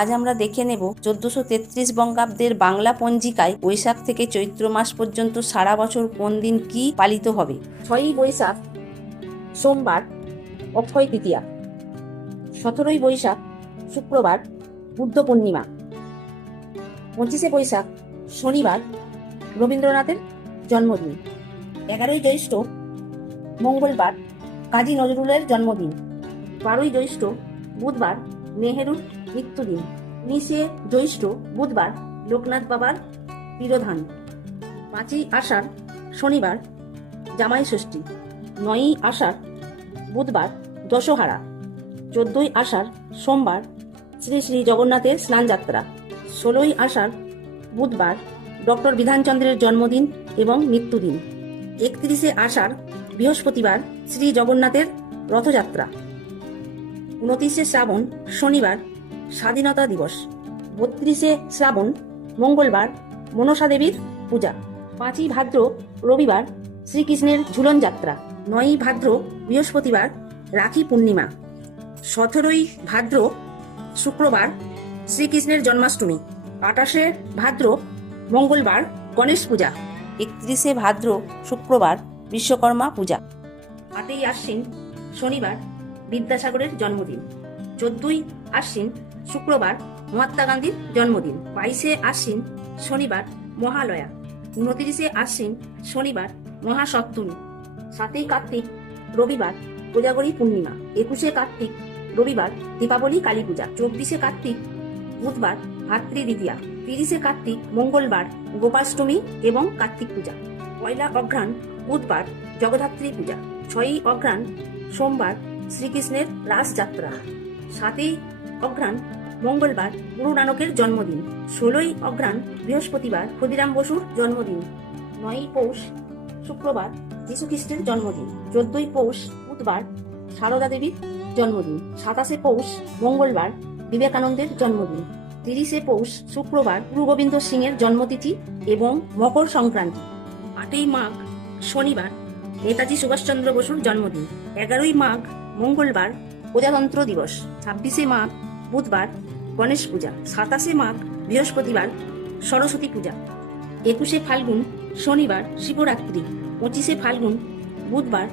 আজ আমরা দেখে নেব 1433 বঙ্গাব্দের বাংলা পঞ্জিকায় বৈশাখ থেকে চৈত্র মাস পর্যন্ত সারা বছর কোন দিন কি পালিত হবে। 6ই বৈশাখ সোমবার অক্ষয় তৃতীয়া, 17ই বৈশাখ শুক্রবার বুদ্ধ পূর্ণিমা, 25শে বৈশাখ শনিবার রবীন্দ্রনাথের জন্মদিন, 11ই জ্যৈষ্ঠ মঙ্গলবার কাজী নজরুলের জন্মদিন, 12ই জ্যৈষ্ঠ বুধবার নেহেরুর মৃত্যুদিন, 19শে জ্যৈষ্ঠ বুধবার লোকনাথ বাবার তিরোধান, 5ই আষাঢ় শনিবার জামাই ষষ্ঠী, 9ই আষাঢ় বুধবার দশহারা, 14ই আষাঢ় সোমবার শ্রী শ্রী জগন্নাথের স্নানযাত্রা, 16ই আষাঢ় বুধবার ডক্টর বিধানচন্দ্রের জন্মদিন এবং মৃত্যুদিন, 31শে আষাঢ় বৃহস্পতিবার শ্রী জগন্নাথের রথযাত্রা, 29শে শ্রাবণ শনিবার স্বাধীনতা দিবস, 32শে শ্রাবণ মঙ্গলবার মনসা দেবীর পূজা, 5ই ভাদ্র রবিবার শ্রীকৃষ্ণের ঝুলন যাত্রা, 9ই ভাদ্র বৃহস্পতিবার রাখি পূর্ণিমা, 17ই ভাদ্র শুক্রবার শ্রীকৃষ্ণের জন্মাষ্টমী, 28শে ভাদ্র মঙ্গলবার গণেশ পূজা, 31শে ভাদ্র শুক্রবার বিশ্বকর্মা পূজা, 8ই আশ্বিন শনিবার বিদ্যাসাগরের জন্মদিন, 14ই আশ্বিন শুক্রবার মহাত্মা গান্ধীর জন্মদিন, 22শে আশ্বিন শনিবার মহালয়া, 29শে আশ্বিন শনিবার মহাসপ্তমী, 7ই কার্তিক রবিবার কোজাগরী পূর্ণিমা, 21শে কার্তিক রবিবার দীপাবলি কালী পূজা, 24শে কার্তিক বুধবার ভাতৃ দ্বিতীয়া, 30শে কার্তিক মঙ্গলবার গোপাষ্টমী এবং কার্তিক পূজা, 1লা অঘ্রাণ বুধবার জগদ্ধাত্রী পূজা, 6ই অঘ্রাণ সোমবার শ্রীকৃষ্ণের রাসযাত্রা, 7ই অঘ্রাণ মঙ্গলবার গুরু নানকের জন্মদিন, 16ই অঘ্রাণ বৃহস্পতিবার ক্ষুদিরাম বসুর জন্মদিন, 9ই পৌষ শুক্রবার যীশুখ্রিস্টের জন্মদিন, 14ই পৌষ বুধবার সারদা দেবীর জন্মদিন, 27শে পৌষ মঙ্গলবার বিবেকানন্দের জন্মদিন, 30শে পৌষ শুক্রবার গুরু গোবিন্দ সিংয়ের জন্মতিথি এবং মকর সংক্রান্তি, 8ই মাঘ শনিবার নেতাজি সুভাষচন্দ্র বসুর জন্মদিন, 11ই মাঘ মঙ্গলবার প্রজাতন্ত্র দিবস, 26শে মাঘ বুধবার গণেশ পূজা, 27শে মাঘ বৃহস্পতিবার সরস্বতী পূজা, 21শে ফাল্গুন শনিবার শিবরাত্রি, 25শে ফাল্গুন বুধবার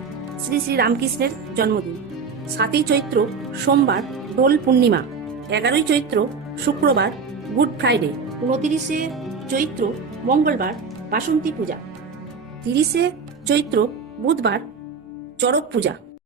শ্রী শ্রী রামকৃষ্ণের জন্মদিন, 7ই চৈত্র সোমবার দোল পূর্ণিমা, 11ই চৈত্র শুক্রবার গুড ফ্রাইডে, 29শে চৈত্র মঙ্গলবার বাসন্তী পূজা, 30শে চৈত্র বুধবার চড়ক পূজা।